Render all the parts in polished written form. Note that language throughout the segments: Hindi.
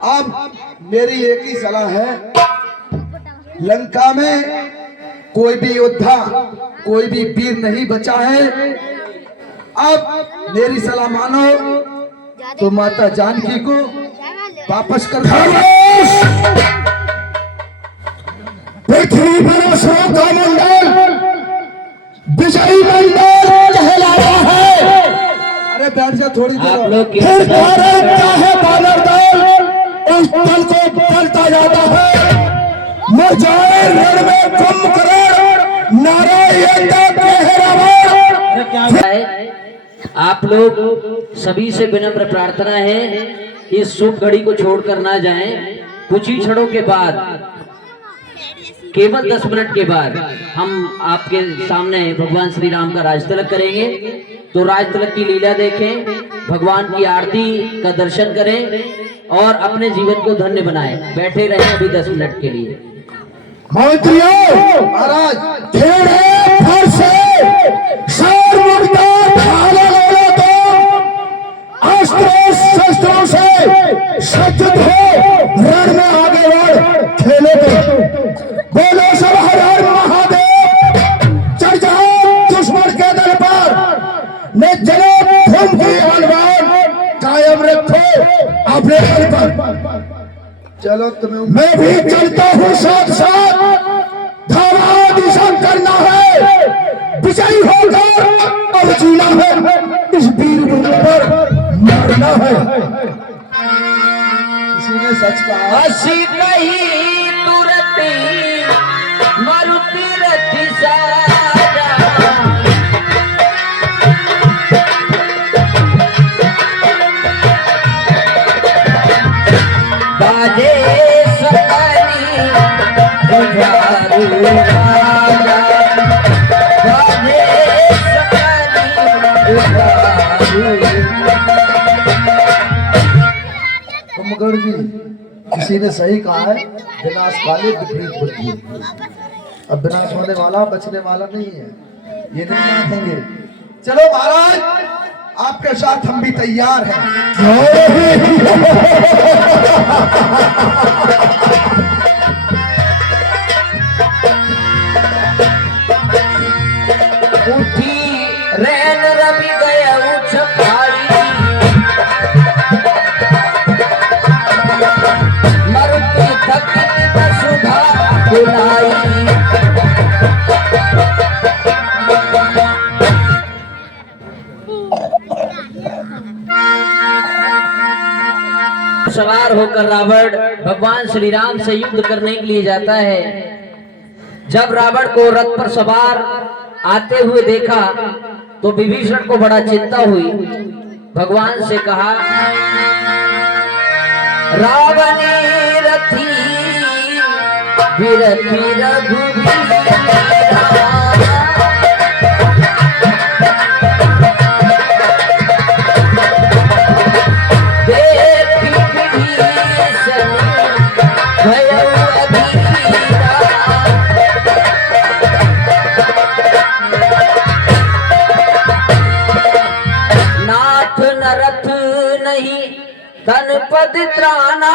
अब मेरी एक ही सलाह है, लंका में कोई भी योद्धा कोई भी वीर नहीं बचा है। अब मेरी सलाह मानो तो माता जानकी को वापस कर दो। पृथ्वी पर अशोक का मंडल विजयी मंडल कहलाता है। अरे बैठ जा थोड़ी देर। फिर भारत चाहे बानर दल उस दल को बदलता जाता है। मजाए रण में कुंभकर्ण नारा एकता कहरावा। क्या है आप लोग सभी से विनम्र प्रार्थना है, इस शुभ घड़ी को छोड़कर ना जाएं। कुछ ही क्षणों के बाद, केवल 10 मिनट के बाद हम आपके सामने भगवान श्री राम का राज तिलक करेंगे। तो राज तिलक की लीला देखें, भगवान की आरती का दर्शन करें और अपने जीवन को धन्य बनाएं। बैठे रहें अभी 10 मिनट के लिए। मंत्रियों महाराज खेड़े फर से शर मुर्दा भाला ले लो तो अस्त्रों शस्त्रों से सज्जित हो रण में आगे बढ़ खेलो तो बोलो सब हर हर महादेव। चढ़ जाओ दुश्मन के दल पर न जलो तुम भी अलवान कायम रखो अपने दल पर। चलो तुम्हें मैं भी चलता हूँ साथ साथ। धावा दिशा करना है, विजयी होकर और जीना है। इस वीर बुद्ध पर मरना है। किसी ने सच कहा। हसी कही तुरती मरुति रथी साजा, बाजे सकली उजारू राजा, बाजे सकली उजारू। कुंभकर्ण जी, किसी ने सही कहा है, विनाश काले विपरीत बुद्धि। अब विनाश होने वाला बचने वाला नहीं है, ये नहीं मानेंगे। चलो महाराज, आपके साथ हम भी तैयार हैं। उठी रैन रवि गया उच्च भारी, मरुति थकित वसुधा बुलाई। सवार होकर रावण भगवान श्री राम से युद्ध करने के लिए जाता है। जब रावण को रथ पर सवार आते हुए देखा तो विभीषण को बड़ा चिंता हुई। भगवान से कहा, रावणी रथी विरथी रघुवीरा, तन पद त्राना,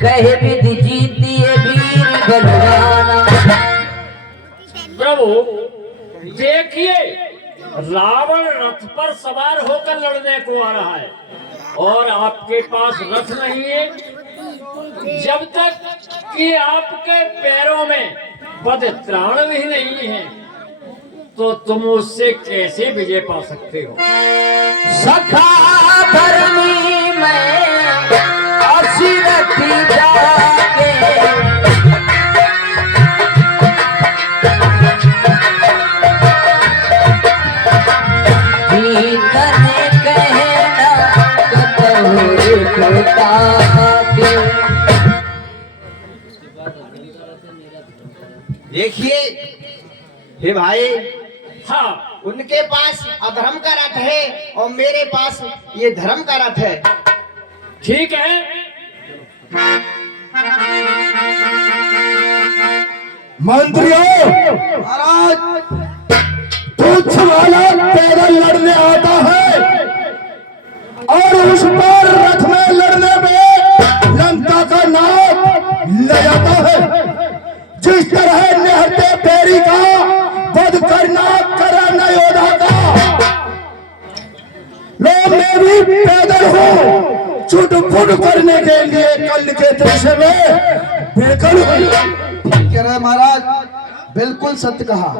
कहे विधि जीतिए वीर बलवाना। प्रभु देखिए, रावण रथ पर सवार होकर लड़ने को आ रहा है और आपके पास रथ नहीं है। जब तक कि आपके पैरों में पद त्राण भी नहीं है तो तुम उससे कैसे विजय पा सकते हो? सखा धर्मी में असिरथी जाके, जीतने कहना कतहु खोता के। देखिए हे भाई, हाँ, उनके पास अधर्म का रथ है और मेरे पास ये धर्म का रथ है। ठीक है। मंत्रियों महाराज तुच्छ वाला पैदल लड़ने आता है और उस पर रथ में लड़ने में फुड़ करने के लिए कल के दृश्य में बिल्कुल कह रहे महाराज, बिल्कुल सत्य कहा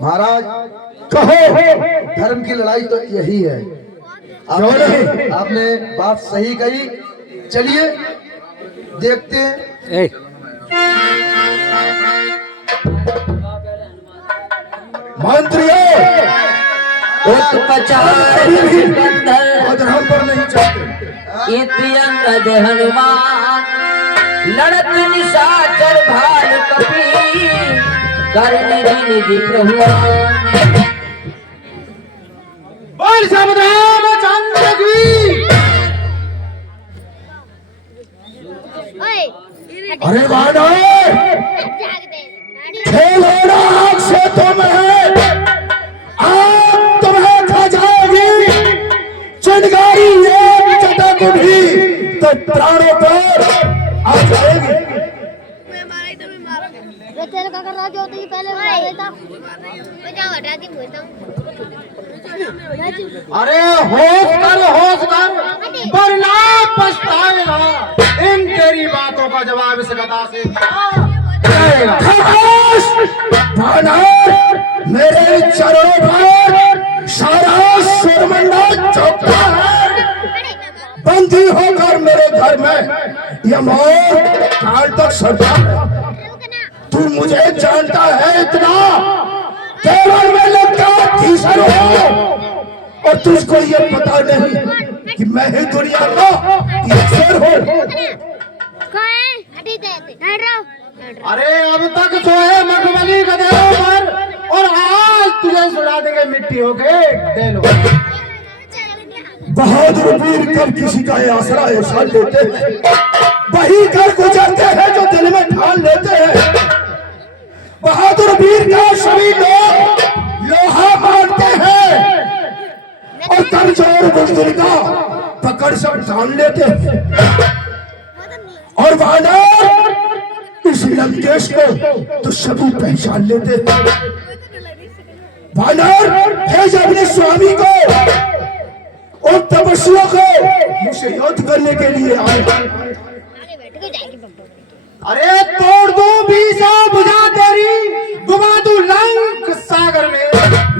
महाराज। कहो धर्म की लड़ाई तो यही है। आपने बात सही कही। चलिए देखते हैं। मंत्रियों धर्म पर नहीं चाहते। इत्यंगद हनुमान लड़त निशाचर भाल कपी कर निधि निधि प्रभु। बोल रामचंद्र की। अरे वानर खेल हो रहा आग से तुम है, आग तुम्हें खा जाएगी। चिंगारी एक चटक उठी तो प्राणों पर आ जाएगी। तेरे का कर रहा जो होती पहले था मैं क्या हटा के बोलता हूं। अरे होश कर वरना पछताएगा। इन तेरी बातों का जवाब इस गदा से खामोश! मेरे चरणों पर सारा सुरमंडल चौका है। बंदी होकर मेरे घर में ये मौत काल तक सजा है। तू मुझे जानता है इतना, केवल मैं लंका धीसर हूँ और तुझको ये पता नहीं कि मैं ही दुनिया का ईश्वर हूँ। अरे अब तक सोए मखमली गधेरों पर और आज तुझे सुना देंगे मिट्टी होके। दे लो। बहादुर वीर कर किसी का आसरा ऐसा लेते हैं, वही कर गुजरते हैं जो दिल में ठान लेते हैं। बहादुर वीर का सभी लोग लोहा मानते हैं और कमजोर बुजुर्ग का पकड़ सब ठान लेते हैं। और वानर इस लंकेश को तो सभी पहचान लेते हैं। वानर भेज अपने स्वामी को और तपस्या को मुझसे युद्ध करने के लिए आए। अरे तोड़ दो बीसा बुझा तेरी, डुबा दू लंक सागर में।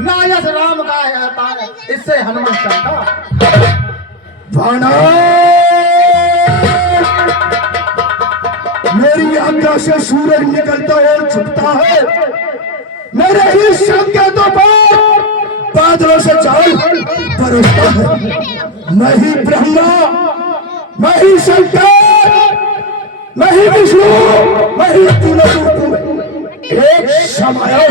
नायस राम का है इससे हनुमान शंका। मेरी आज्ञा से सूरज निकलता और छुपता है। मेरे ही संकेतों पर बादलों से जल बरसता है। मैं ही ब्रह्मा, मैं ही शंकर, मैं ही विष्णु, मैं ही तीनों रूपों में एक समाया हूं।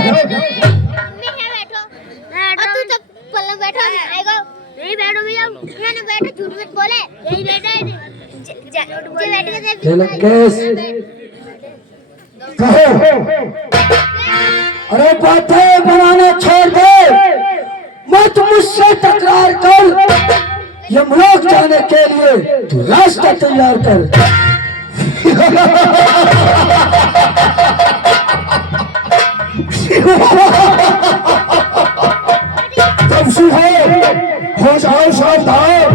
यही बैठो भैया, यहाँ ना बैठो, झूठ मत बोले। यही बैठा है कहो। अरे बातें बनाने छोड़ दे, मत मुझसे तकरार कर। यमलोक जाने के लिए तू रास्ता तैयार कर। तब से हो जाओ सावधान।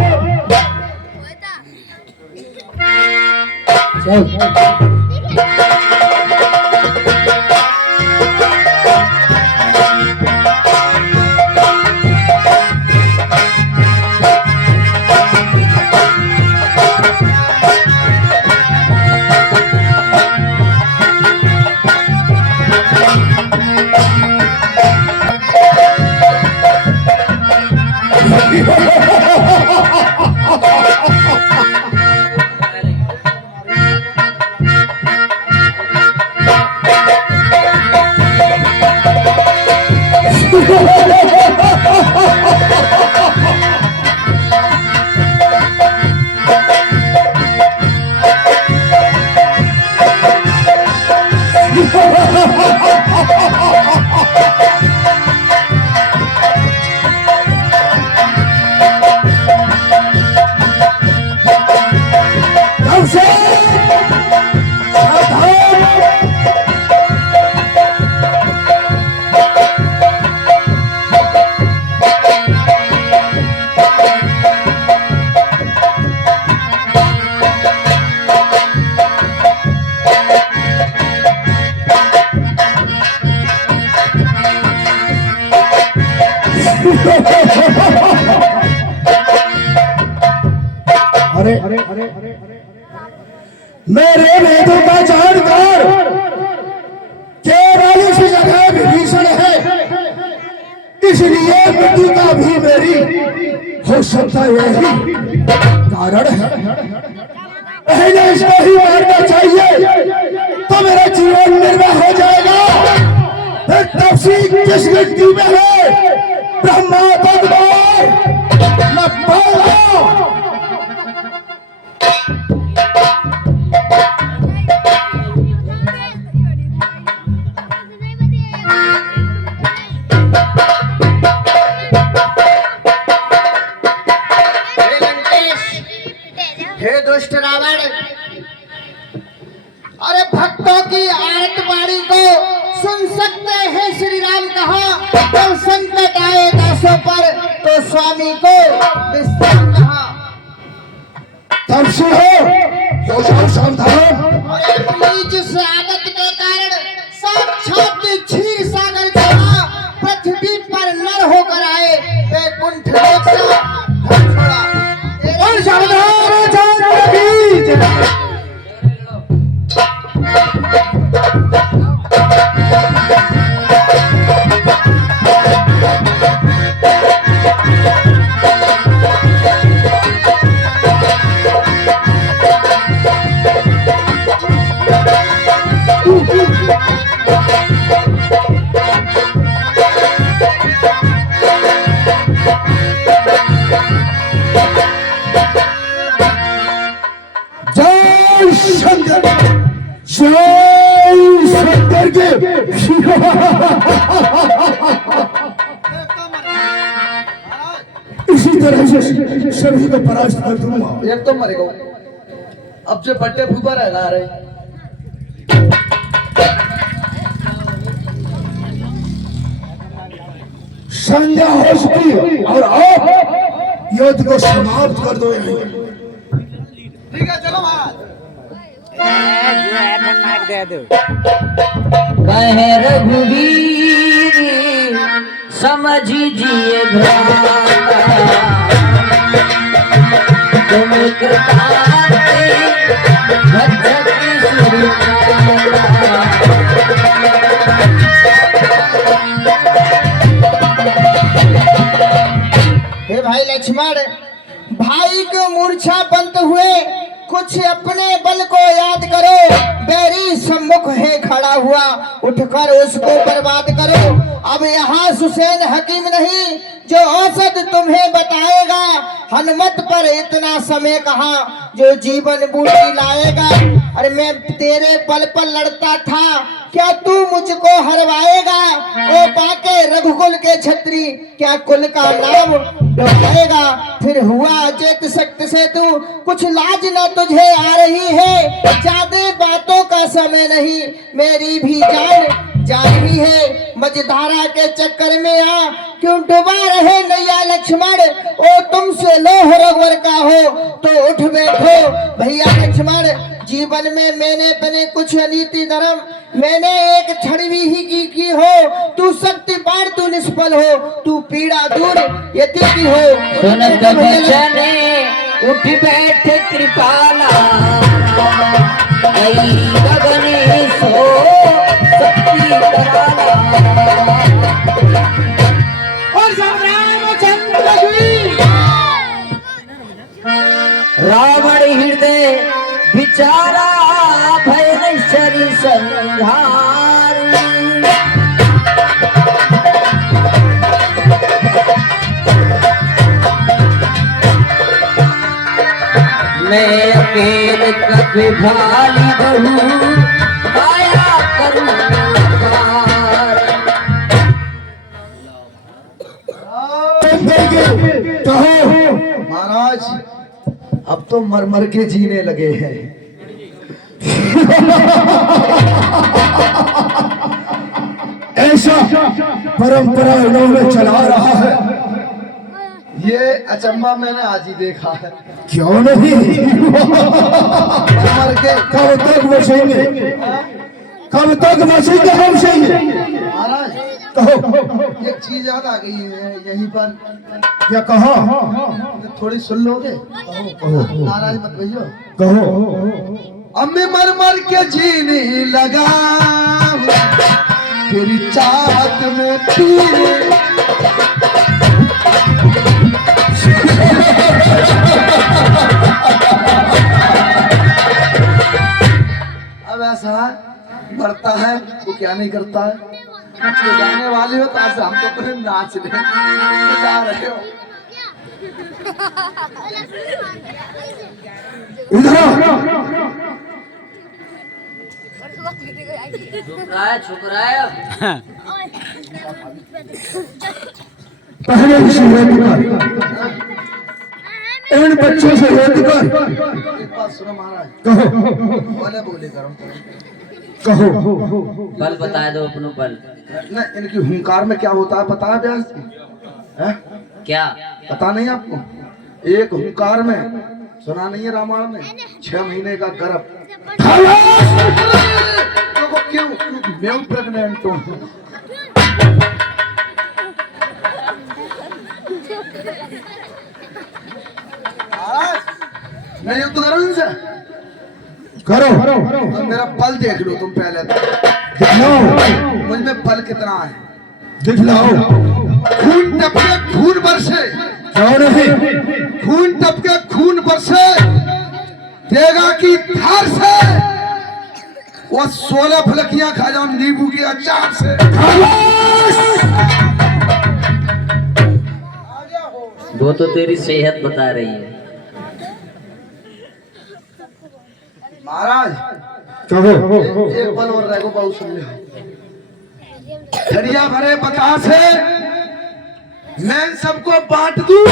अरे मेरे वेदों का जानकार केवल इस जगह विभीषण है, इसलिए मृत्यु का भी मेरी हो सकता यही कारण है। पहले इसको ही मारना चाहिए तो मेरा जीवन निर्वाह हो जाएगा। फिर तपसी किस गिनती में है, ब्रह्मा भगवान न पाऊंगा। हे दुष्ट रावण, अरे भक्तों की आरत वाणी को सुन सकते हैं श्री राम कहा। जब संकट आए दासों पर तो स्वामी को विश्राम कहा। तब से हो जाओ सावधान। और अपनी जिस आदत के कारण साक्षात क्षीर सागर छोड़ा, पृथ्वी पर नर होकर आए वैकुंठ लोक से घर छोड़ा। और सावधान जानकी। शंकर के इसी तरह से सभी को परास्त कर दूंगा। एक तो मरेगा, अब जो बट्टे फूफा रहना रहे। संध्या हो चुकी और आप युद्ध को समाप्त कर दो। ठीक है, चलो महाराज। कहे रघुवीर समझिए भ्राता, तुम कृतार्थ भक्षक हे भाई लक्ष्मण, भाई को मूर्छा बंद हुए, कुछ अपने बल को याद करो। बैरी सम्मुख है खड़ा हुआ, उठकर उसको बर्बाद करो। अब यहाँ सुसैन हकीम नहीं जो औसत तुम्हें बताएगा। हनुमत पर इतना समय कहाँ जो जीवन बूटी लाएगा। अरे मैं तेरे बल पर लड़ता था, क्या तू मुझको हरवाएगा? ओ पाके रघुकुल के छत्री, क्या कुल का नाम डुबाएगा? फिर हुआ चेत शक्त से तू, कुछ लाज न तुझे आ रही है। ज्यादा बातों का समय नहीं, मेरी भी जान जानवी है। मझधारा के चक्कर में आ क्यों डुबा रहे नैया लक्ष्मण? ओ तुमसे लोह रघुवर का हो तो उठ बैठो भैया लक्ष्मण। जीवन में मैंने बने कुछ अनीति धर्म, मैंने एक छड़वी ही की हो। तू शक्ति पार तू निष्फल हो, तू पीड़ा दूर यति की हो। सुनत बचने उठ बैठ कृपाला, गगने सो शक्ति कराला। और रामचंद्र जी रावण हृदय विचारा, भय नश्चरी संहार। मैं अकेले कभी भाली बहू, माया करूं पार। महाराज अब तो मर मर के जीने लगे हैं। ऐसा परंपरा इन्होंने चला रहा है। ये अचंबा मैंने आज ही देखा है। क्यों नहीं? मर के कब तक बचेंगे? कब तक नसीब हमसे ही? महाराज कहो एक चीज याद आ गई है यहीं पर, क्या कहो? थोड़ी सुन लोगे? नाराज मत भैया। कहो अम्मी मर मर के जीने लगा तेरी चाहत में पीने। अब ऐसा बढ़ता है वो क्या नहीं करता है। तो जाने वाले हो तो आज हम तो अपने नाच रहे तो जा रहे हो। छुप रहा है अब। पहले से रेत कर, इन बच्चों से रेत कर। एक बात सुनो महाराज, कहो बोले बोले करो कहो पल बता दो अपनों पल। ना, इनकी हुंकार में क्या होता है पता है व्यास जी? हैं? क्या? पता नहीं आपको? एक हुंकार में सुना नहीं है रामायण में 6 महीने का गर्भ। देखो क्यों? मैं प्रेग्नेंट हूँ। मैं युद्ध करूँ इनसे? करो तो मेरा बल देख लो तुम पहले तो। दिखलाओ मुझ में बल कितना है? दिखलाओ। खून टपके खून बरसे, क्यों नहीं? खून टपके खून बरसे, देगा की धार से वो 16 फलकियां खा जाओ नींबू के अचार से। वो तो तेरी सेहत बता रही है। महाराज कहो एक पल और रहेगो बहुत सुन ले। दरिया भरे बतास है मैं सबको बांट दूं,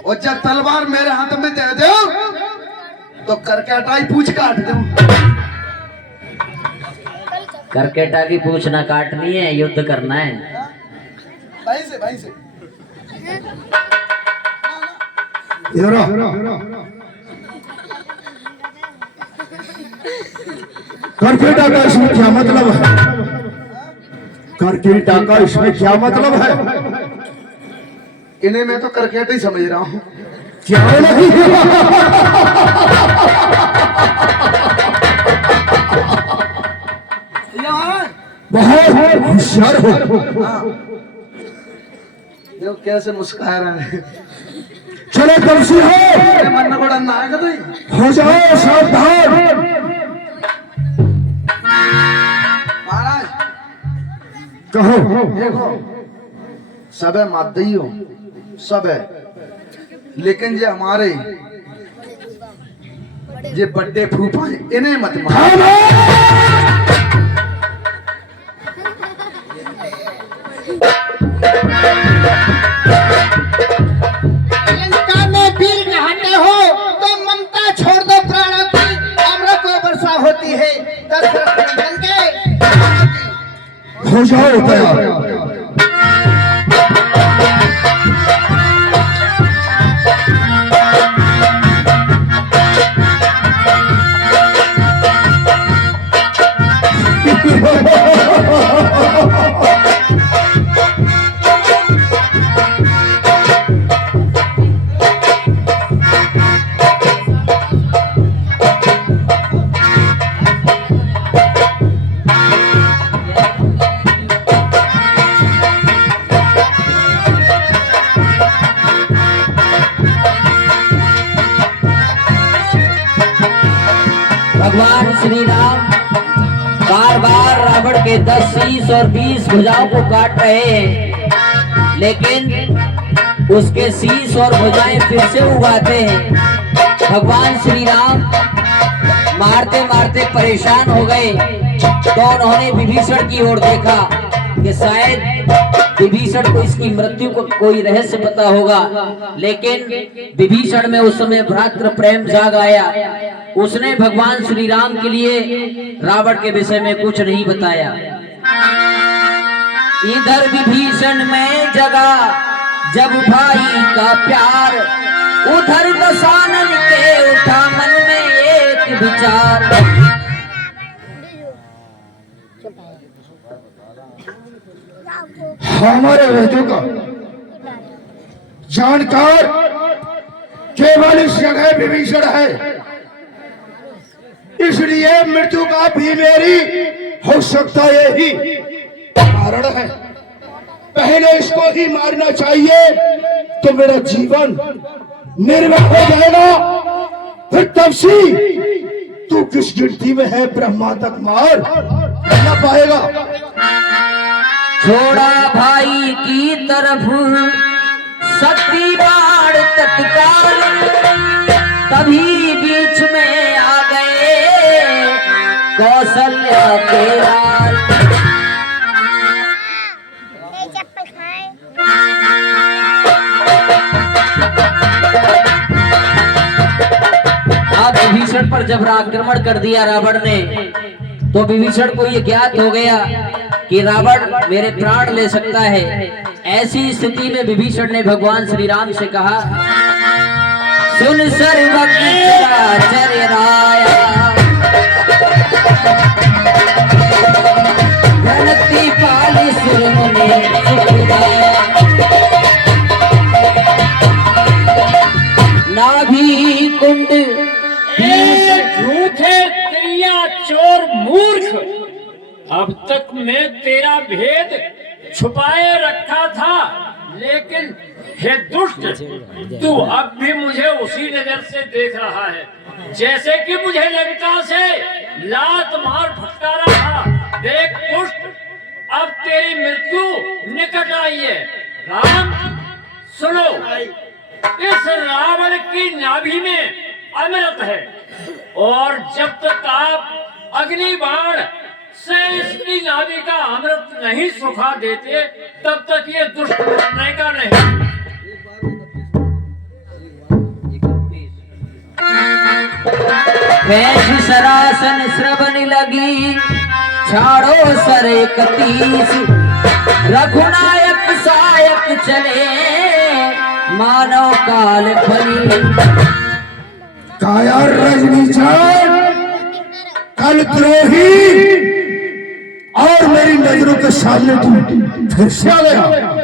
और जब तलवार मेरे हाथ में दे दो तो करकेटाई पूछ काट दूं। करकेटा की पूछ ना काटनी है, युद्ध करना है। भाई से करकेटा का इसमें क्या मतलब है? करकेटा का इसमें क्या मतलब है? इन्हें मैं तो करकेट ही समझ रहा हूँ। क्या नहीं? बहुत होशियार हो। देखो कैसे मुस्कुरा रहे हैं। चलो कलसी हो, मन को डरना है तो हो जाओ सावधान। महाराज कहो देखो सब है मादई हो सब है, लेकिन ये हमारे ये बड्डे फूफा हैं, इन्हें मत मारो। लंका में वीर कहते हो तो ममता छोड़ दो प्राणों की, अमृत में वर्षा होती है दशरथ नंदन के। हो जाओ तैयार। भगवान श्री राम बार बार रावण के 10 शीश और 20 भुजाओं को काट रहे हैं, लेकिन उसके शीश और भुजाएं फिर से उगाते हैं। भगवान श्री राम मारते मारते परेशान हो गए, तो उन्होंने विभीषण की ओर देखा कि शायद विभीषण को इसकी मृत्यु को कोई रहस्य पता होगा, लेकिन विभीषण में उस समय भ्रातृ प्रेम जाग आया। उसने भगवान श्री राम के लिए रावण के विषय में कुछ नहीं बताया। इधर विभीषण में जगा जब भाई का प्यार, उधर दशानन के उठा मन में एक विचार। हमारे वेदों का जानकार केवल इस जगह विभीषण है, इसलिए मृत्यु का भी मेरी हो सकता यही कारण है। पहले इसको ही मारना चाहिए तो मेरा जीवन निर्वाह हो जाएगा, फिर तब से तू किस गिनती में है ब्रह्मा तक मार न पाएगा। छोड़ा भाई की तरफ शक्ति बाण तत्काल, तभी बीच में आ गए कौशल्या के लाल। चप्पल खाए। अब विभीषण पर जब आक्रमण कर दिया रावण ने, तो विभीषण को ये ज्ञात हो गया कि रावण मेरे प्राण ले सकता है। ऐसी स्थिति में विभीषण ने भगवान श्री राम से कहा, सुन सर्वज्ञ चराचर राया, धरती पाली सुरमुनि सुखदाया, नाभि कुंड झूठे त्रिया चोर मूर्ख, अब तक मैं तेरा भेद छुपाए रखा था, लेकिन हे दुष्ट, तू अब भी मुझे उसी नजर से देख रहा है जैसे कि मुझे लंका से लात मार फटकारा था। देख दुष्ट, अब तेरी मृत्यु निकट आई है। राम सुनो, इस रावण की नाभि में अमृत है, और जब तक आप अग्नि बाण से इसकी नाभि का अमृत नहीं सुखा देते, तब तक ये दुष्ट मरने का नहीं। कैसी सरासन श्रवण लगी, छाड़ो सर 31, रघुनायक सायक चले, मानव काल फली। काया रजनी कल द्रोही, और मेरी नजरों के सामने तू फिर से आ गया।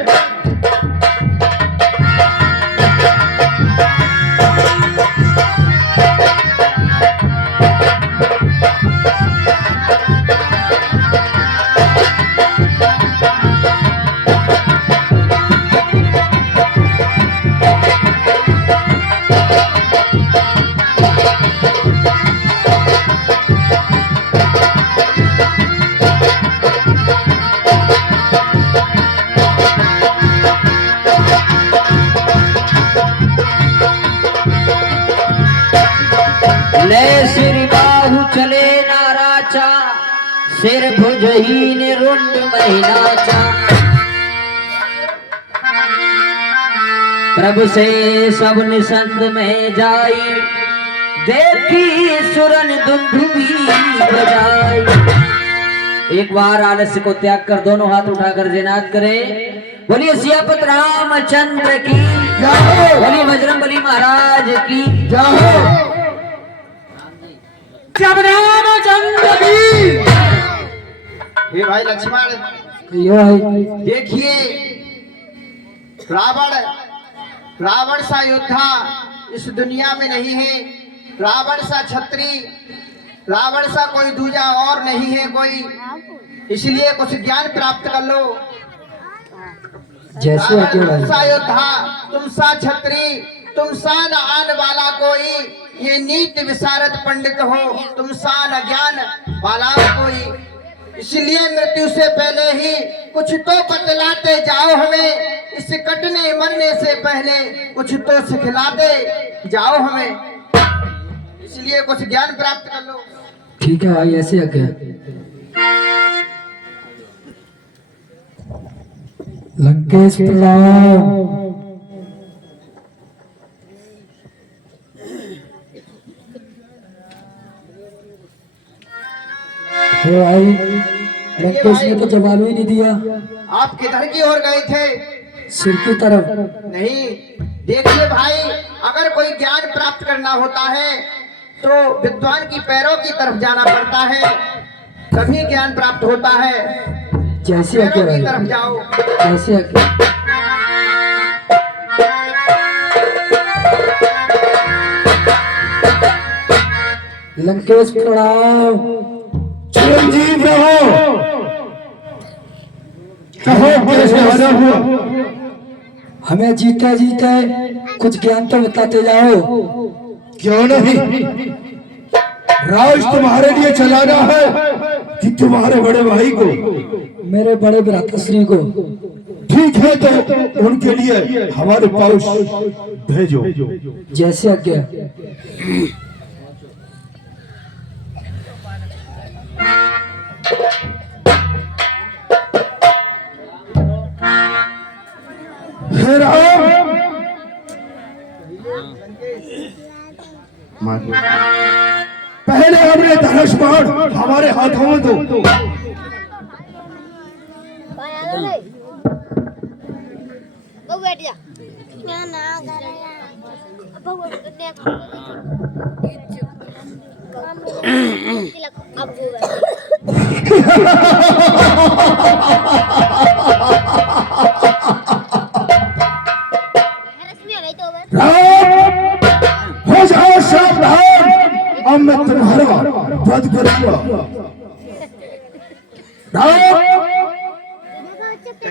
सिर बाहु चले नाराचा, सिर भुजहीन रुंड महिनाचा, प्रभु से सब निसंद में जाई, देखी सुरन दुंदुभी बजाई। एक बार आलस्य को त्याग कर दोनों हाथ उठाकर जयनाद करें। बोलिए सियापत रामचंद्र की जय, बोलिए बजरंगबली महाराज की जय। रामचंद्र की। हे भाई लक्ष्मण, देखिए रावण सा योद्धा इस दुनिया में नहीं है, रावण सा छत्री, रावण सा कोई दूजा और नहीं है कोई, इसलिए कुछ ज्ञान प्राप्त कर लो। जैसे तुम सा योद्धा, तुम सा छत्री, तुम सा न आन वाला कोई, ये नीति विशारद पंडित हो, तुम सा न ज्ञान वाला कोई, इसलिए मृत्यु से पहले ही कुछ तो बतलाते जाओ हमें, इस कटने मरने से पहले कुछ तो सिखलाते जाओ हमें, इसलिए कुछ ज्ञान प्राप्त कर लो। ठीक है भाई, ऐसे क्या लंकेश प्रणाम। भाई लंकेश ने तो जवाब ही नहीं दिया। आप किधर की ओर गए थे? सिर की तरफ। नहीं, देखिए भाई, अगर कोई ज्ञान प्राप्त करना होता है तो विद्वान की पैरों की तरफ जाना पड़ता है, तभी ज्ञान प्राप्त होता है। जैसे आज्ञा की भाई, तरफ जाओ। जैसे आज्ञा। लंकेश प्रणाम। चिरंजीव रहो। कहो कैसे हारा हुआ? हमें जीते जीते कुछ ज्ञान तो बताते जाओ। क्यों नहीं? राज तुम्हारे लिए चलाना है कि तुम्हारे बड़े भाई को? मेरे बड़े भ्राताश्री को। ठीक है तो उनके लिए हमारे पास भेजो। जैसे आज्ञा। हे राम, पहले हमने धनुष बाण हमारे हाथों में दो। वो बैठ जा ना ना अब वो देख अब हो जाओ सावधान, अब मैं तुम्हारा वध करूंगा।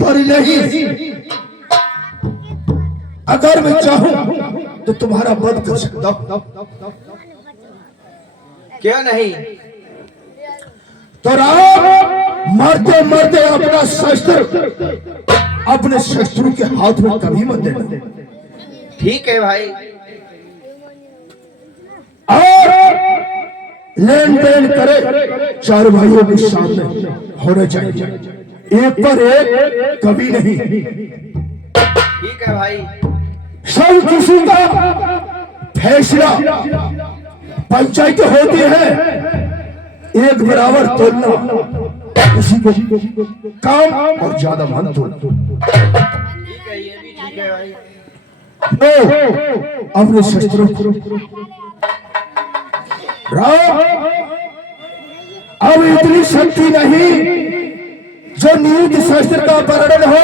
पर नहीं, अगर मैं चाहूं तो तुम्हारा वध कर सकता हूं। क्यों नहीं? तो राम, मरते मरते अपने शस्त्रों के हाथ में कभी मत देना। ठीक है भाई। और लेन देन करे चार भाइयों के सामने होने चाहिए, एक पर एक, कभी नहीं। ठीक है भाई। सब किसी का फैसला पंचायत होती है, एक बराबर तोलना, किसी को काम और ज्यादा मन तो। ठीक है, ये भी ठीक है भाई। अपने शस्त्रों को राम, अब इतनी शक्ति नहीं जो नीति शस्त्र का वर्णन हो।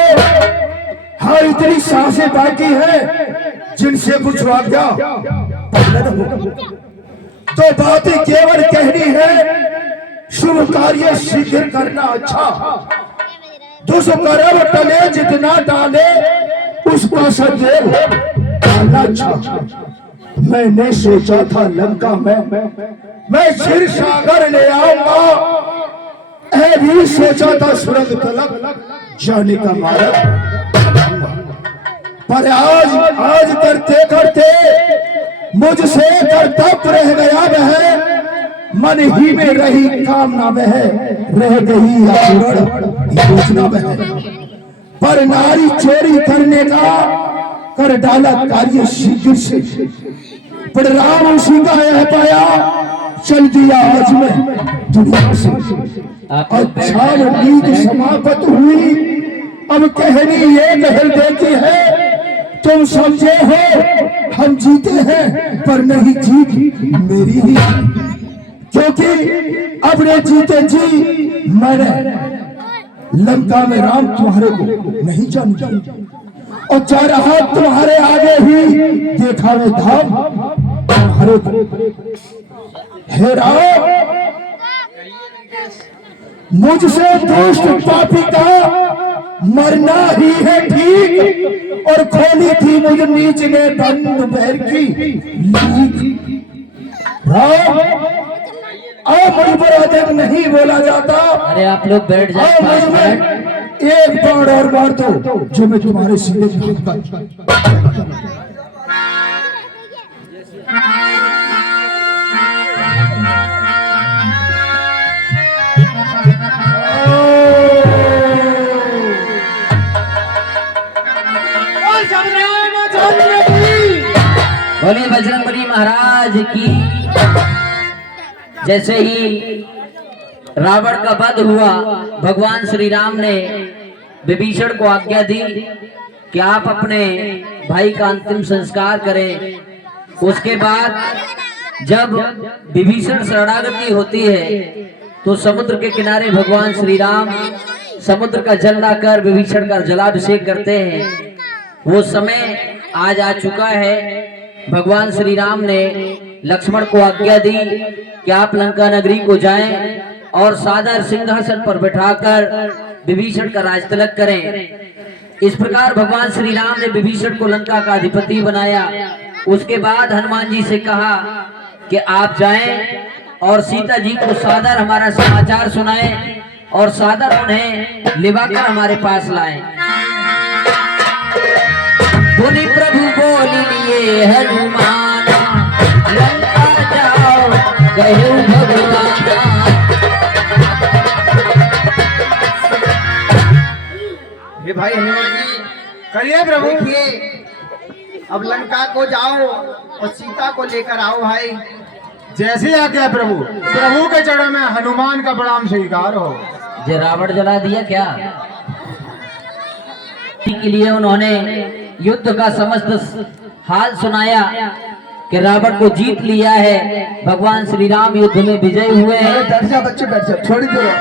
हाँ, इतनी सांसें बाकी है जिनसे कुछ आज्ञा पालन हो। तो बातें केवल कहनी है, शुभ कार्य शीघ्र करना अच्छा। दुष्कर्म टले जितना डाले उसका सदैव डालना अच्छा। मैंने सोचा था लंका में मैं क्षीर सागर ले आऊंगा, भी सोचा था सुरंग तलक जाने का मार्ग, पर आज करते करते मुझसे कर्तव्य रह गया वह, मन ही में रही कामना वह, रह गई अपूर्ण योजना वह। पर नारी चोरी करने का कर डाला कार्य शीघ्र से, पर राम उसी का यह पाया, चल दिया आज में दुनिया से। अच्छा नीति समाप्त हुई, अब कहनी ये कहल देती है, तुम समझे हो हम जीते हैं, पर नहीं जीत मेरी ही, क्योंकि अपने जीते जी मैंने लंका में राम तुम्हारे को नहीं जानता, और चार हाथ तुम्हारे आगे ही देखा में धाम तुम्हारे को। हे राम, मुझसे दुष्ट पापी का मरना ही है ठीक, और खोली थी मुझ नीच ने बंद बैर की लीक। राम, अब मुझ पर अधिक नहीं बोला जाता। अरे आप लोग बैठ अब मुझ जाए। में एक बार और मार दो जो मैं तुम्हारे सीधे बोलिए बजरंगबली महाराज की। जैसे ही रावण का वध हुआ, भगवान श्री राम ने विभीषण को आज्ञा दी कि आप अपने भाई का अंतिम संस्कार करें। उसके बाद जब विभीषण शरणागति होती है तो समुद्र के किनारे भगवान श्री राम समुद्र का जल लाकर विभीषण का जलाभिषेक करते हैं, वो समय आज आ चुका है। भगवान श्री राम ने लक्ष्मण को आज्ञा दी कि आप लंका नगरी को जाएं और सादर सिंहासन पर बैठाकर विभीषण का राज तिलक करें। इस प्रकार भगवान श्री राम ने विभीषण को लंका का अधिपति बनाया। उसके बाद हनुमान जी से कहा कि आप जाएं और सीता जी को सादर हमारा समाचार सुनाएं और सादर उन्हें लिवाकर हमारे पास लाएं। मुनि प्रभु बोल लिए हनुमान, लंका जाओ कहूं भगवान। ये भाई हनुमान जी करिए प्रभु। देखिए, अब लंका को जाओ और सीता को लेकर आओ भाई। जैसी आज्ञा प्रभु। प्रभु के चरणों में हनुमान का प्रणाम स्वीकार हो। जे रावण जला दिया क्या? के लिए उन्होंने युद्ध का समस्त हाल सुनाया कि रावण को जीत लिया है, भगवान श्री राम युद्ध में विजयी हुए हैं। बैठ जा बच्चे, बैठ जा, थोड़ी देर